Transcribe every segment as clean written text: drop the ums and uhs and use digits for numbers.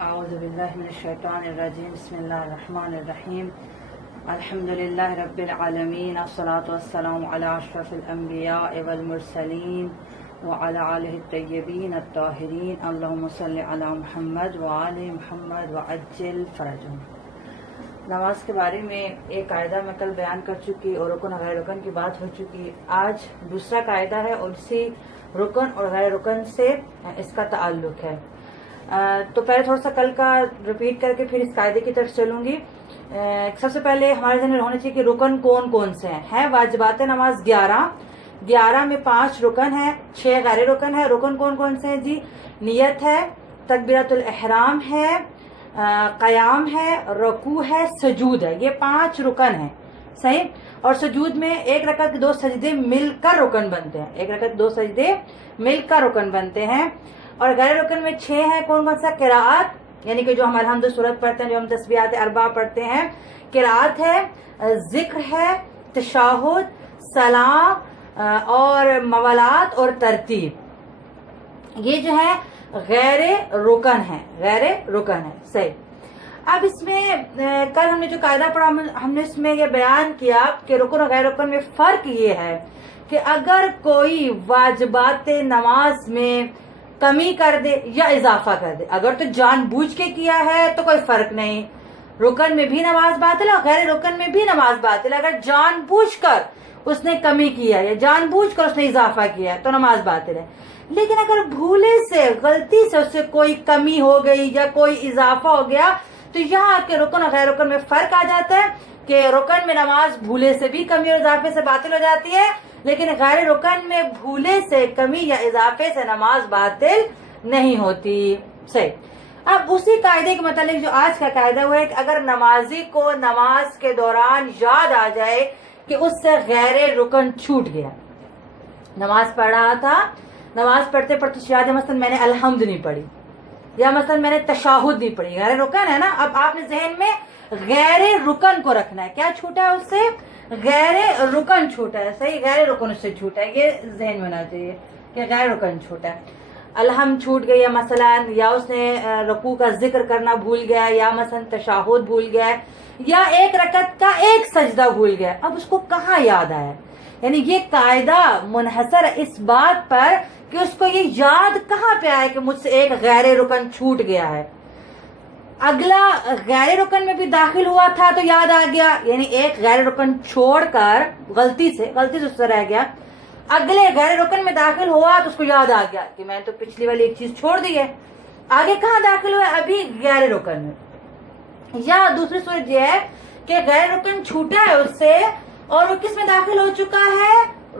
أعوذ بالله من الشيطان الرجيم بسم الله الرحمن الرحيم الحمد لله رب العالمين الصلاة والسلام على أشرف الأنبياء والمرسلين وعلى آله الطيبين الطاهرين اللهم صل على محمد وآل محمد وعجل فرجهم. نماز کے بارے میں ایک قاعدہ میں کل بیان کر چکی اور رکن غیر رکن کی بات ہو چکی. آج دوسرا قاعدہ ہے اور اسی رکن اور غیر رکن سے اس کا تعلق ہے. تو پہلے تھوڑا سا کل کا ریپیٹ کر کے پھر اس قاعدے کی طرف چلوں گی. سب سے پہلے ہمارے ذہن میں ہونا چاہیے کہ رکن کون کون سے ہیں. واجبات نماز 11 میں 5 رکن ہیں، 6 غیر رکن ہے. رکن کون کون سے ہیں جی؟ نیت ہے، تکبیرۃ الاحرام ہے، قیام ہے، رکوع ہے، سجود ہے. یہ 5 رکن ہیں. صحیح. اور سجود میں ایک رکعت 2 سجدے مل کر رکن بنتے ہیں. ایک رکعت 2 سجدے مل کر رکن بنتے ہیں. اور غیر رکن میں 6 ہیں. کون کون سا؟ قراءت، یعنی کہ جو ہم الحمد سورت پڑھتے ہیں، جو ہم تسبیحات اربع پڑھتے ہیں. قراءت ہے، ذکر ہے، تشہد، سلام اور موالات اور ترتیب. یہ جو ہے غیر رکن ہے. غیر رکن ہے. صحیح. اب اس میں کل ہم نے جو قاعدہ پڑھا ہم نے اس میں یہ بیان کیا کہ رکن اور غیر رکن میں فرق یہ ہے کہ اگر کوئی واجبات نماز میں کمی کر دے یا اضافہ کر دے، اگر تو جان بوجھ کے کیا ہے تو کوئی فرق نہیں، رکن میں بھی نماز باطل ہے اور غیر رکن میں بھی نماز باطل ہے. اگر جان بوجھ کر اس نے کمی کیا یا جان بوجھ کر اس نے اضافہ کیا تو نماز باطل ہے. لیکن اگر بھولے سے، غلطی سے اس سے کوئی کمی ہو گئی یا کوئی اضافہ ہو گیا تو یہاں کے رکن اور غیر رکن میں فرق آ جاتا ہے کہ رکن میں نماز بھولے سے بھی کمی اور اضافے سے باطل ہو جاتی ہے، لیکن غیر رکن میں بھولے سے، کمی یا اضافے سے نماز باطل نہیں ہوتی. صحیح. اب اسی قاعدے کے متعلق جو آج کا قاعدہ ہوا ہے کہ اگر نمازی کو نماز کے دوران یاد آ جائے کہ اس سے غیر رکن چھوٹ گیا، نماز پڑھ رہا تھا، نماز پڑھتے پڑھتے یاد ہے مثلا میں نے الحمد نہیں پڑھی یا مثلا میں نے تشہد نہیں پڑھی، غیر رکن ہے نا. اب آپ نے ذہن میں غیر رکن کو رکھنا ہے. کیا چھوٹا ہے اس سے؟ غیر رکن چھوٹا ہے. صحیح. غیر رکن اس سے چھوٹا ہے. یہ ذہن میں ہونا چاہیے کہ غیر رکن چھوٹا ہے. الحمد چھوٹ گئی مثلا، یا اس نے رکوع کا ذکر کرنا بھول گیا، یا مثلا تشہد بھول گیا، یا ایک رکعت کا ایک سجدہ بھول گیا. اب اس کو کہاں یاد آیا؟ یعنی یہ قاعدہ منحصر ہے اس بات پر کہ اس کو یہ یاد کہاں پہ آیا کہ مجھ سے ایک غیر رکن چھوٹ گیا ہے. اگلا غیر رکن میں بھی داخل ہوا تھا تو یاد آ گیا، یعنی ایک غیر رکن چھوڑ کر غلطی سے اس سے رہ گیا، اگلے غیر رکن میں داخل ہوا تو اس کو یاد آ گیا کہ میں نے تو پچھلی والی ایک چیز چھوڑ دی ہے. آگے کہاں داخل ہوا؟ ابھی غیر رکن میں. یا دوسری صورت یہ ہے کہ غیر رکن چھوٹا ہے اس سے اور وہ کس میں داخل ہو چکا ہے؟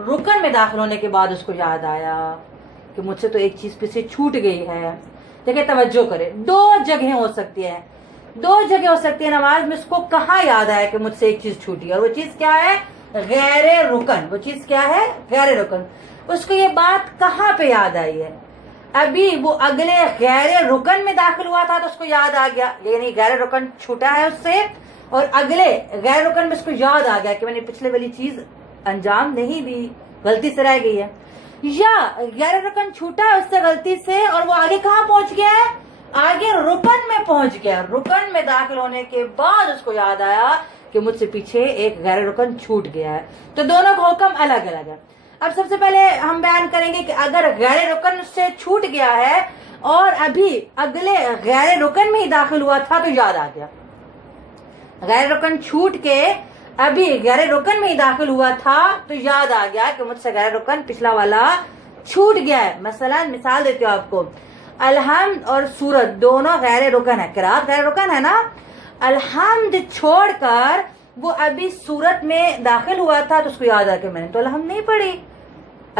رکن میں داخل ہونے کے بعد اس کو یاد آیا کہ مجھ سے تو ایک چیز پیچھے چھوٹ گئی ہے. دیکھیں توجہ کرے، 2 جگہیں ہو سکتی ہیں، 2 جگہ ہو سکتی ہے نماز میں اس کو کہاں یاد آیا کہ مجھ سے ایک چیز چھوٹی، اور وہ چیز کیا ہے؟ غیر رکن. وہ چیز کیا ہے؟ غیر رکن. اس کو یہ بات کہاں پہ یاد آئی ہے؟ ابھی وہ اگلے غیر رکن میں داخل ہوا تھا تو اس کو یاد آ گیا، یعنی غیر رکن چھوٹا ہے اس سے اور اگلے غیر رکن میں اس کو یاد آ گیا کہ میں نے پچھلے والی چیز انجام نہیں دی، غلطی سے رہ گئی ہے. یا غیر رکن چھوٹا ہے اس سے غلطی سے اور وہ آگے کہاں پہنچ گیا ہے؟ آگے رکن میں پہنچ گیا. رکن میں داخل ہونے کے بعد اس کو یاد آیا کہ مجھ سے پیچھے ایک غیر رکن چھوٹ گیا ہے. تو دونوں کا حکم الگ الگ ہے. اب سب سے پہلے ہم بیان کریں گے کہ اگر غیر رکن سے چھوٹ گیا ہے اور ابھی اگلے غیر رکن میں ہی داخل ہوا تھا تو یاد آ گیا. غیر رکن چھوٹ کے ابھی غیر رکن میں ہی داخل ہوا تھا تو یاد آ گیا کہ مجھ سے غیر رکن پچھلا والا چھوٹ گیا ہے. مثلا مثال دیتی ہوں آپ کو، الحمد اور سورت دونوں غیر رکن ہے. قرات غیر رکن ہے نا. الحمد چھوڑ کر وہ ابھی سورت میں داخل ہوا تھا تو اس کو یاد آ کہ میں نے تو الحمد نہیں پڑھی،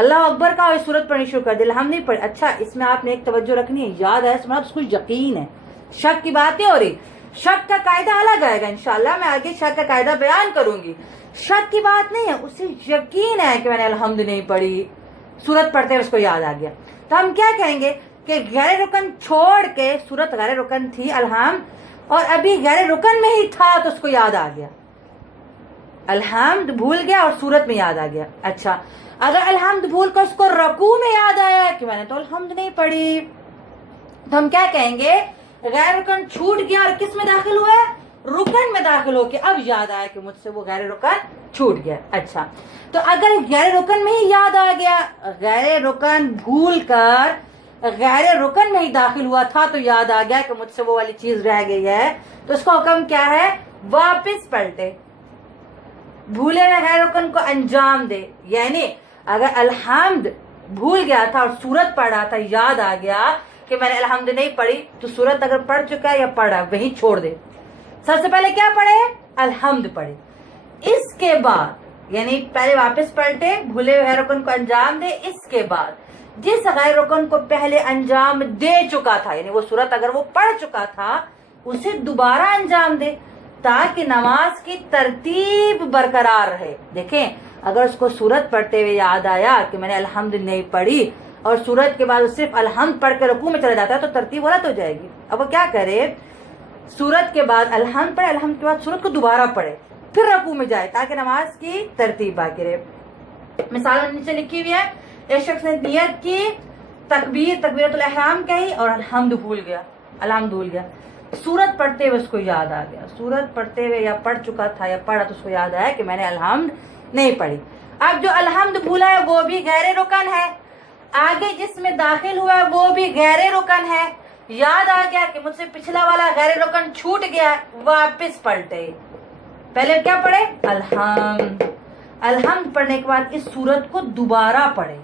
اللہ اکبر کا اور سورت پڑھنی شروع کر دی، الحمد نہیں پڑھی. اچھا اس میں آپ نے ایک توجہ رکھنی ہے، یاد ہے سنا اس کو یقین ہے، شک کی بات نہیں ہو رہی. شک کا قاعدہ الگ آئے گا انشاءاللہ، میں آگے شک کا قاعدہ بیان کروں گی. شک کی بات نہیں ہے، اسے یقین ہے کہ میں نے الحمد نہیں پڑھی، سورت پڑھتے اس کو یاد آ گیا. تو ہم کیا کہیں گے کہ غیر رکن چھوڑ کے، سورت غیر رکن تھی الحمد اور ابھی غیر رکن میں ہی تھا تو اس کو یاد آ گیا، الحمد بھول گیا اور سورت میں یاد آ گیا. اچھا اگر الحمد بھول کر اس کو رکوع میں یاد آیا کہ میں نے تو الحمد نہیں پڑھی تو ہم کیا کہیں گے गैर रुकन छूट गया और किस में दाखिल हुआ है, रुकन में दाखिल होके अब याद आया कि मुझसे वो गैर रुकन छूट गया। अच्छा, तो अगर गैर रुकन में ही याद आ गया, गैर रुकन भूल कर गैर रुकन में ही दाखिल हुआ था तो याद आ गया कि मुझसे वो वाली चीज रह गई है, तो उसका हुक्म क्या है, वापस पलटे, भूले हुए गैर रुकन को अंजाम दे। यानी अगर अलहम्द भूल गया था और सूरत पढ़ रहा था, याद आ गया कि मैंने अलहम्द नहीं पढ़ी, तो सूरत अगर पढ़ चुका है या पढ़ा वही छोड़ दे। सबसे पहले क्या पढ़े, अलहम्द पढ़े। इसके बाद यानी पहले वापस पलटे, भूले हुए गैर रुकन को अंजाम दे। इसके बाद जिस गैर रुकन को पहले अंजाम दे चुका था, यानी वो सूरत अगर वो पढ़ चुका था, उसे दोबारा अंजाम दे ताकि नमाज की तरतीब बरकरार रहे। देखें, अगर उसको सूरत पढ़ते हुए याद आया कि मैंने अलहम्द नहीं पढ़ी और सूरत के बाद सिर्फ अलहम्द पढ़ के रुकू में चला जाता है तो तरतीब गलत हो जाएगी। अब वो क्या करे, सूरत के बाद अलहम्द पढ़े, अलहम्द के बाद सूरत को दोबारा पढ़े, फिर रुकू में जाए ताकि नमाज की तरतीब बाकी रहे। मिसाल नीचे लिखी हुई है, एक शख्स ने नियत की, तकबीरतुल इहराम कही और अलहम्द भूल गया, अलहम्द भूल गया। सूरत पढ़ते हुए उसको याद आ गया, सूरत पढ़ते हुए या पढ़ चुका था या पढ़ा तो उसको याद आया कि मैंने अलहम्द नहीं पढ़ी। अब जो अलहम्द भूला है वो भी गैर रुकन है, आगे जिसमें दाखिल हुआ है वो भी गैर रुकन है। याद आ गया कि मुझसे पिछला वाला गैर रुकन छूट गया, वापस पलटे। पहले क्या पढ़े, अलहम्द, अलहम्द पढ़ने के बाद इस सूरत को दोबारा पढ़े,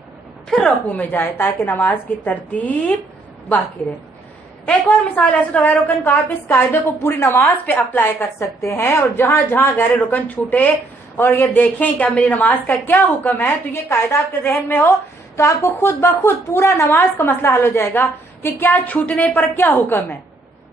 फिर रुकू में जाए ताकि नमाज की तरतीब बाकी रहे। एक और मिसाल, ऐसे तो गैर रुकन का आप इस कायदे को पूरी नमाज पे अप्लाई कर सकते हैं और जहां जहां गैर रुकन छूटे और ये देखें क्या मेरी नमाज का क्या हुक्म है, तो ये कायदा आपके जहन में हो तो आपको खुद ब खुद पूरा नमाज का मसला हल हो जाएगा कि क्या छूटने पर क्या हुक्म है।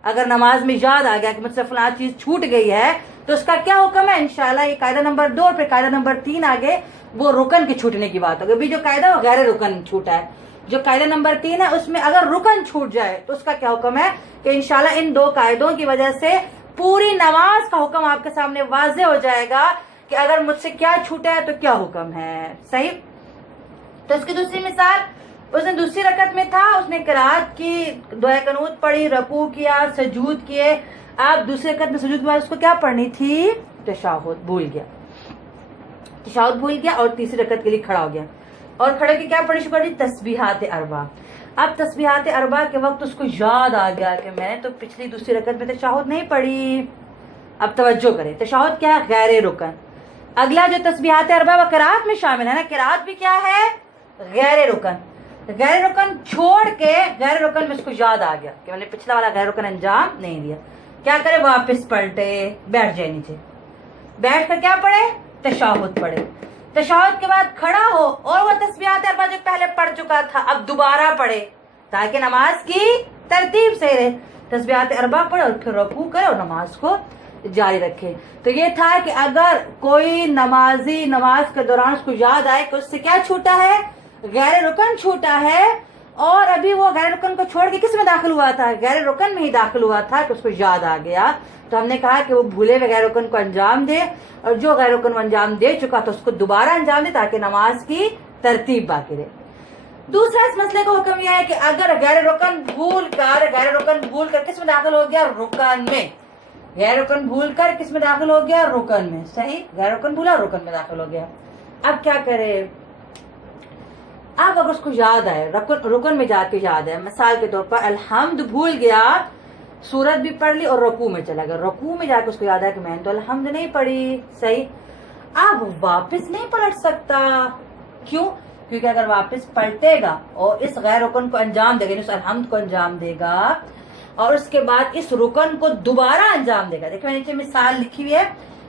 अगर नमाज में याद आ गया कि मुझसे फलां चीज छूट गई है तो उसका क्या हुक्म है, इंशाल्लाह ये कायदा नंबर 2 और फिर कायदा नंबर 3 आगे वो रुकन के छूटने की बात होगी। अभी जो कायदा वो गैर रुकन छूटा है, जो कायदा नंबर 3 है उसमें अगर रुकन छूट जाए तो उसका क्या हुक्म है कि इंशाल्लाह इन 2 कायदों की वजह से पूरी नमाज का हुक्म आपके सामने वाज़ेह हो जाएगा कि अगर मुझसे क्या छूटा है तो क्या हुक्म है। सही। तो इसकी दूसरी मिसाल, उसने दूसरी रकत में था, उसने किरात की, दुआ कनूत पढ़ी, रकू किया, सजूद किए। आप दूसरी रकत में सजूद के बाद उसको क्या पढ़नी थी, तशहुद भूल गया, तशहुद भूल गया और तीसरी रकत के लिए खड़ा हो गया और खड़े के क्या पढ़ी शुरू कर दी, तस्बीहात अरबा। अब तस्बीहात अरबा के वक्त उसको याद आ गया कि मैंने तो पिछली दूसरी रकत में तशहुद नहीं पढ़ी। अब तवज्जो करें, तशहुद क्या है, गैर रुकन। अगला जो तस्बीहात अरबा वो किरात में शामिल है ना, किरात भी क्या है, गैर रुकन। गैर रुकन छोड़ के गैर रुकन में उसको याद आ गया कि मैंने पिछला वाला गैर रुकन अंजाम नहीं दिया। क्या करे, वापस पलटे, बैठ जाए नीचे, बैठ कर क्या पढ़े, तशहुद पढ़े। तशहुद के बाद खड़ा हो और वो तस्बीहात अरबा जो पहले पढ़ चुका था अब दोबारा पढ़े ताकि नमाज की तरतीब सही रहे। तस्बीहात अरबा पढ़े और फिर रुकू करे और नमाज को जारी रखे। तो ये था कि अगर कोई नमाजी नमाज के दौरान उसको याद आए कि उससे क्या छूटा है, गैर रुकन छूटा है और अभी वो गैर रुकन को छोड़ के किस में दाखिल हुआ था, गैर रुकन में ही दाखिल हुआ था कि उसको याद आ गया, तो हमने कहा कि वो भूले हुए गैर रुकन को अंजाम दे और जो गैर रुकन को अंजाम दे चुका तो उसको दोबारा अंजाम दे ताकि नमाज की तरतीब बाकी रहे। दूसरा इस मसले का हुक्म यह है कि अगर गैर रुकन भूल कर किस में दाखिल हो गया, रुकन में। गैर रुकन भूल कर किस में दाखिल हो गया, रुकन में। सही, गैर रुकन भूला, रुकन में दाखिल हो गया। अब क्या करे, अब अगर उसको याद आए, रुकन में जाके याद है, मिसाल के तौर पर अलहम्द भूल गया, सूरत भी पढ़ ली और रुकू में चला गया, रुकू में जाके उसको याद आया कि मैंने तो अलहम्द नहीं पढ़ी। सही। अब वापस नहीं पलट सकता, क्यों, क्योंकि अगर वापस पलटेगा और इस गैर रुकन को अंजाम देगा, इस अलहम्द को अंजाम देगा और उसके बाद इस रुकन को दोबारा अंजाम देगा। देखो नीचे मिसाल लिखी हुई है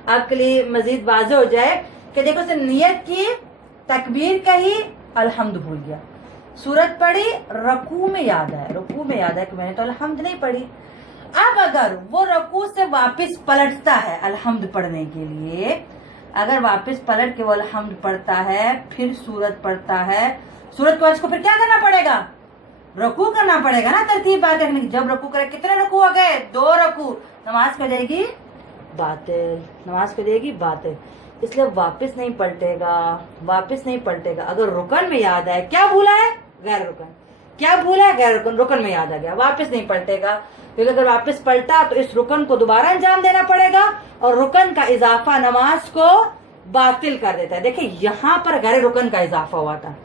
आपके लिए मजीद वाज़ेह हो जाए कि देखो उसने नियत की, तकबीर कही, अलहम्द भूल गया, सूरत पढ़ी, रकू में याद आया कि मैंने तो अलहम्द नहीं पढ़ी। अब अगर वो रकू से वापस पलटता है अलहम्द पढ़ने के लिए, अगर वापस पलट के वो अलहम्द पढ़ता है, फिर सूरत पढ़ता है, सूरत के बाद उसको फिर क्या करना पड़ेगा, रकू करना पड़ेगा ना, तरतीब बात रखने की। जब रकू करे, कितने रकू हो गए, 2 रकू, नमाज कर जाएगी बातिल, इसलिए वापस नहीं पलटेगा। अगर रुकन में याद है, क्या भूला है, गैर रुकन, क्या भूला? गैर रुकन, रुकन में याद आ गया, वापस नहीं पलटेगा, क्योंकि अगर वापस पलटा तो इस रुकन को दोबारा अंजाम देना पड़ेगा और रुकन का इजाफा नमाज को बातिल कर देता है। देखिए यहाँ पर गैर रुकन का इजाफा हुआ था,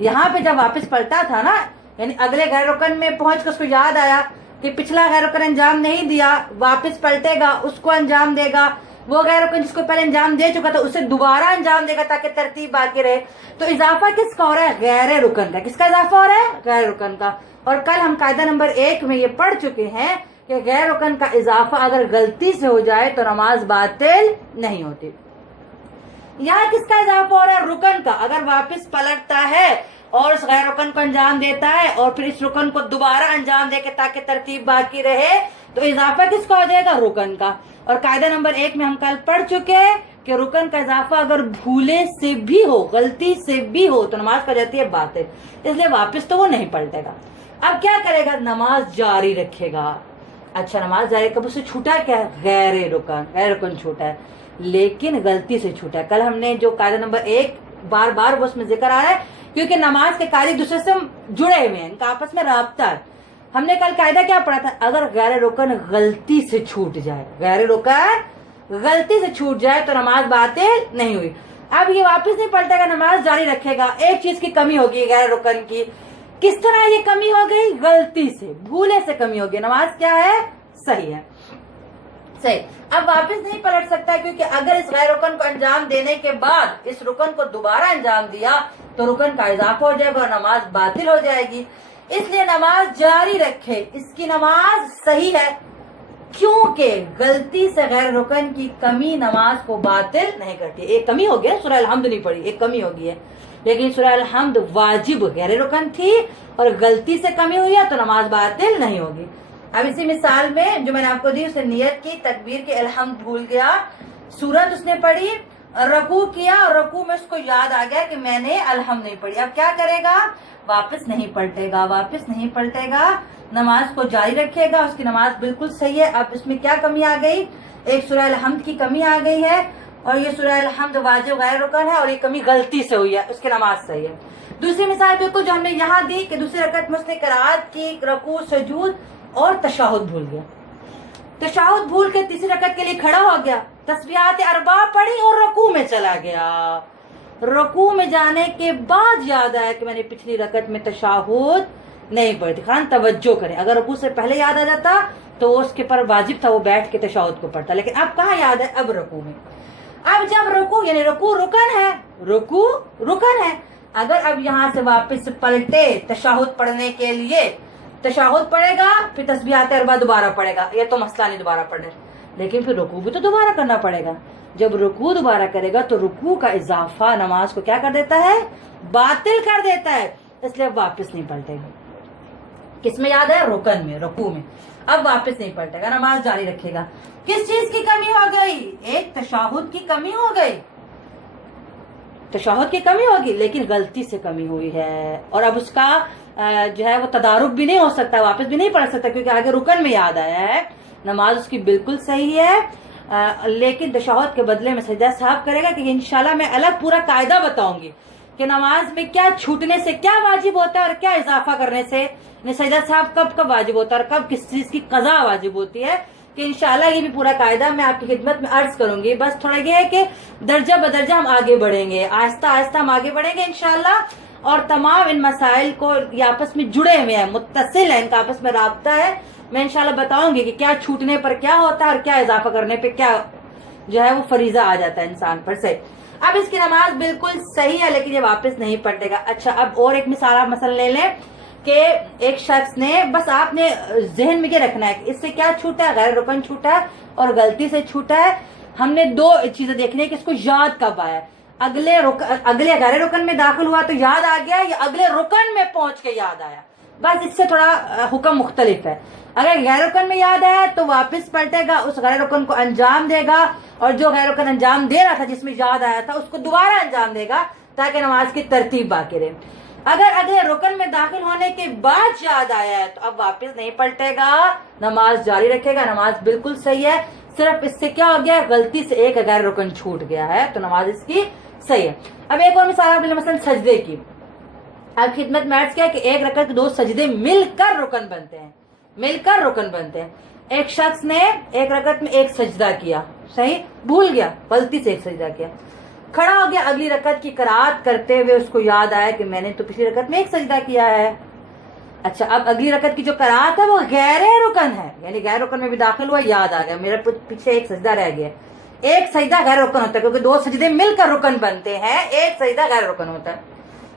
यहाँ पे जब वापस पलटा था ना, यानी अगले गैर रुकन में पहुंच कर उसको याद आया कि पिछला गैर रुकन अंजाम नहीं दिया, वापस पलटेगा, उसको अंजाम देगा, वो गैर रुकन जिसको पहले अंजाम दे चुका था उसे दोबारा अंजाम देगा ताकि तरतीब बाकी रहे। तो इजाफा किसका हो रहा है? गैर रुकन का। किसका इजाफा हो रहा है? गैर रुकन का। और कल हम कायदा नंबर 1 में ये पढ़ चुके हैं कि गैर रुकन का इजाफा अगर गलती से हो जाए तो नमाज बातिल नहीं होती। यहाँ किसका इजाफा हो रहा है? रुकन का। अगर वापस पलटता है और उस गैर रुकन को अंजाम देता है और फिर इस रुकन को दोबारा अंजाम देके ताकि तरतीब बाकी रहे, तो इजाफा किसका हो जाएगा? रुकन का। और कायदा नंबर 1 में हम कल पढ़ चुके हैं कि रुकन का इजाफा अगर भूले से भी हो, गलती से भी हो, तो नमाज पढ़ जाती है बातिल, इसलिए वापस तो वो नहीं पलटेगा। अब क्या करेगा? नमाज जारी रखेगा। अच्छा, नमाज जारी कब उसे छूटा क्या? गैर रुकन छूटा है, लेकिन गलती से छूटा है। कल हमने जो कायदा नंबर 1 बार बार वो उसमें जिक्र आ रहा है क्योंकि नमाज के कायदे दूसरे से जुड़े हुए हैं, इनका आपस में राब्ता है। हमने कल कायदा क्या पढ़ा था? अगर गैर रुकन गलती से छूट जाए, गैर रुकन गलती से छूट जाए तो नमाज बातिल नहीं हुई। अब ये वापस नहीं पलटेगा, नमाज जारी रखेगा। एक चीज की कमी होगी गैर रुकन की। किस तरह ये कमी हो गई? गलती से, भूले से कमी हो गई। नमाज क्या है? सही है, सही। अब वापस नहीं पलट सकता क्योंकि अगर इस गैर रुकन को अंजाम देने के बाद इस रुकन को दोबारा अंजाम दिया तो रुकन का इजाफा हो जाएगा और नमाज बातिल हो जाएगी। इसलिए नमाज जारी रखे, इसकी नमाज सही है, क्योंकि गलती से गैर रुकन की कमी नमाज को बातिल नहीं करती। एक कमी हो गया, सूरह अल-हम्द नहीं पढ़ी, एक कमी हो गई है, लेकिन सूरह अल-हम्द वाजिब गैर रुकन थी और गलती से कमी हुई है तो नमाज बातिल नहीं होगी। अब इसी मिसाल में जो मैंने आपको दी, उसने नियत की, तकबीर के अल-हम्द भूल गया, सूरत उसने पढ़ी, रकू किया और रकू में उसको याद आ गया कि मैंने अल-हम्द नहीं पढ़ी। अब क्या करेगा? वापस नहीं पलटेगा, वापस नहीं पलटेगा, नमाज को जारी रखेगा, उसकी नमाज बिल्कुल सही है। अब इसमें क्या कमी आ गई? एक सूरह अल-हम्द की कमी आ गई है और ये सूरह अल-हम्द वाजिब गैर रुकन है और ये कमी गलती से हुई है, उसकी नमाज सही है। दूसरी मिसाल देखो जो हमने यहाँ दी कि दूसरी रकत में उसने क़राअत की, रकू, सुजूद और तशहुद भूल गया। तशहुद भूल के तीसरी रकत के लिए खड़ा हो गया, तस्बीहात अरबा पढ़ी और रकू में चला गया। रकू में जाने के बाद याद आया कि मैंने पिछली रकत में तशहुद नहीं पढ़ी थी। खान तवज्जो करें, अगर रकू से पहले याद आ जाता तो वो उसके पर वाजिब था वो बैठ के तशहुद को पढ़ता, लेकिन अब कहाँ याद है? अब रकू में। अब जब रकू, यानी रकू रुकन है, रकू रुकन है, अगर अब यहाँ से वापस पलटे तशहुद पढ़ने के लिए, तशहुद पढ़ेगा फिर तस्बीहात अरबा दोबारा पढ़ेगा, ये तो मसला नहीं दोबारा पढ़े, लेकिन फिर रुकू भी तो दोबारा करना पड़ेगा। जब रुकू दोबारा करेगा तो रुकू का इजाफा नमाज को क्या कर देता है? बातिल कर देता है, इसलिए वापस नहीं पलटेगा। किसमें याद है? रुकन में, रुकू में। अब वापस नहीं पलटेगा, नमाज जारी रखेगा। किस चीज की कमी हो गई? एक तशहुद की कमी हो गई, तशहुद की कमी होगी, लेकिन गलती से कमी हुई है और अब उसका जो है वो तदारुक भी नहीं हो सकता, वापस भी नहीं पढ़ सकता क्योंकि आगे रुकन में याद आया है। नमाज उसकी बिल्कुल सही है, लेकिन तशहुद के बदले में सजदा साहब करेगा कि इंशाल्लाह मैं अलग पूरा कायदा बताऊंगी कि नमाज में क्या छूटने से क्या वाजिब होता है और क्या इजाफा करने से सजदा साहब कब कब वाजिब होता है और कब किस चीज की कज़ा वाजिब होती है, कि इंशाल्लाह ये भी पूरा कायदा मैं आपकी खिदमत में अर्ज करूंगी। बस थोड़ा ये है कि दर्जा बदर्जा हम आगे बढ़ेंगे, आहिस्ता आहिस्ता हम आगे बढ़ेंगे इंशाल्लाह, और तमाम इन मसाइल को ये आपस में जुड़े हुए हैं, मुत्तसिल है, इनका आपस में राब्ता है। मैं इंशाल्लाह बताऊंगी कि क्या छूटने पर क्या होता है और क्या इजाफा करने पे क्या जो है वो फरीजा आ जाता है इंसान पर से। अब इसकी नमाज बिल्कुल सही है, लेकिन ये वापस नहीं पलटेगा। अच्छा, अब और एक मिसाल आप मसला ले लें कि एक शख्स ने, बस आपने जहन में ये रखना है कि इससे क्या छूटा है? गैर रुकन छूटा है और गलती से छूटा है। हमने दो चीजें देखनी है कि इसको याद कब आया, अगले गैर रुकन में दाखिल हुआ तो याद आ गया या अगले रुकन में पहुंच के याद आया, बस इससे थोड़ा हुक्म मुख्तलिफ है। अगर गैर रुकन में याद आया तो वापस पलटेगा, उस गैर रुकन को अंजाम देगा और जो गैर रुकन अंजाम दे रहा था जिसमें याद आया था उसको दोबारा अंजाम देगा ताकि नमाज की तरतीब बाकी रहे। अगर अगले रुकन में दाखिल होने के बाद याद आया है तो अब वापस नहीं पलटेगा, नमाज जारी रखेगा, नमाज बिल्कुल सही है। सिर्फ इससे क्या हो गया? गलती से एक गैर रुकन छूट गया है तो नमाज इसकी सही है। अब एक और मिसाल आप मसलन सजदे की, अब खिदमत में अर्ज किया कि एक रकत के 2 सजदे मिलकर रुकन बनते हैं, मिलकर रुकन बनते हैं। एक शख्स ने एक रकत में 1 सजदा किया, सही, भूल गया, गलती से 1 सजदा किया, खड़ा हो गया, अगली रकत की करात करते हुए उसको याद आया कि मैंने तो पिछली रकत में 1 सजदा किया है। अच्छा, अब अगली रकत की जो करात है वो गैर रुकन है, यानी गैर रुकन में भी दाखिल हुआ, याद आ गया मेरा पीछे 1 सजदा रह गया। 1 सजदा गैर रुकन होता है क्योंकि 2 सजदे मिलकर रुकन बनते हैं, 1 सजदा गैर रुकन होता है।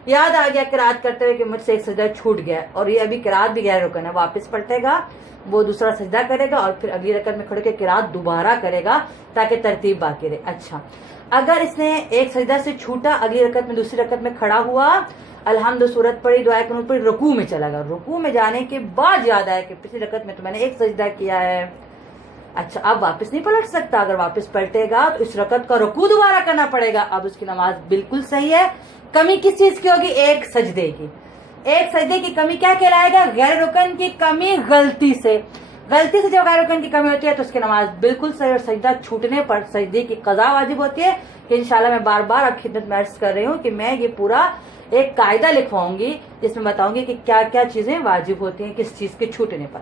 याद आ गया किरात करते हुए कि मुझसे 1 सजदा छूट गया और ये अभी किरात भी गैर रुकन है, वापस पलटेगा, वो दूसरा सजदा करेगा और फिर अगली रकत में खड़े के किरात दोबारा करेगा ताकि तरतीब बाकी रहे। अच्छा, अगर इसने 1 सजदा से छूटा, अगली रकत में दूसरी रकत में खड़ा हुआ, अल्हम्द सूरत पढ़ी, दुआ कुनूत पढ़ी, रुकू में चला गया, रुकू में जाने के बाद याद आया कि पिछली रकत में तो मैंने 1 सजदा किया है। अच्छा, अब वापस नहीं पलट सकता, अगर वापस पलटेगा तो इस रकत का रुकू दोबारा करना पड़ेगा। अब उसकी नमाज बिल्कुल सही है। कमी किस चीज की होगी? 1 सजदे की। 1 सजदे की कमी क्या कहलाएगा? गैर रुकन की कमी। गलती से जब गैर रुकन की कमी होती है तो उसकी नमाज बिल्कुल सही, और सजदा छूटने पर सजदे की कज़ा वाजिब होती है। कि इंशाल्लाह मैं बार बार अब खिदमत में अर्ज कर रही हूँ कि मैं ये पूरा एक कायदा लिखवाऊंगी जिसमें बताऊंगी कि क्या क्या चीजें वाजिब होती हैं किस चीज के छूटने पर।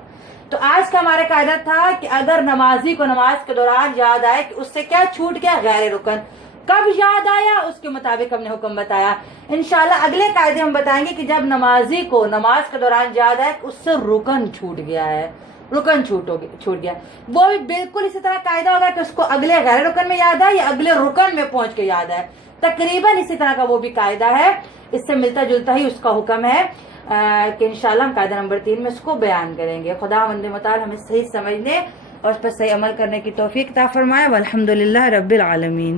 तो आज का हमारा कायदा था कि अगर नमाजी को नमाज के दौरान याद आए कि उससे क्या छूट गया, गैर रुकन, कब याद आया उसके मुताबिक हमने हुक्म बताया। इंशाल्लाह अगले कायदे हम बताएंगे कि जब नमाजी को नमाज के दौरान याद आए कि उससे रुकन छूट गया है, रुकन छूट गया, वो भी बिल्कुल इसी तरह कायदा होगा कि उसको अगले गैर रुकन में याद आए या अगले रुकन में पहुंच के याद आए। तकरीबन इसी तरह का वो भी कायदा है, इससे मिलता जुलता ही उसका हुक्म है कि इंशाल्लाह हम कायदा नंबर 3 में इसको बयान करेंगे। खुदावंद मुताल हमें सही समझने और उस पर सही अमल करने की तौफीक अता फरमाए। वल्हम्दुलिल्लाह रब्बिल आलमीन।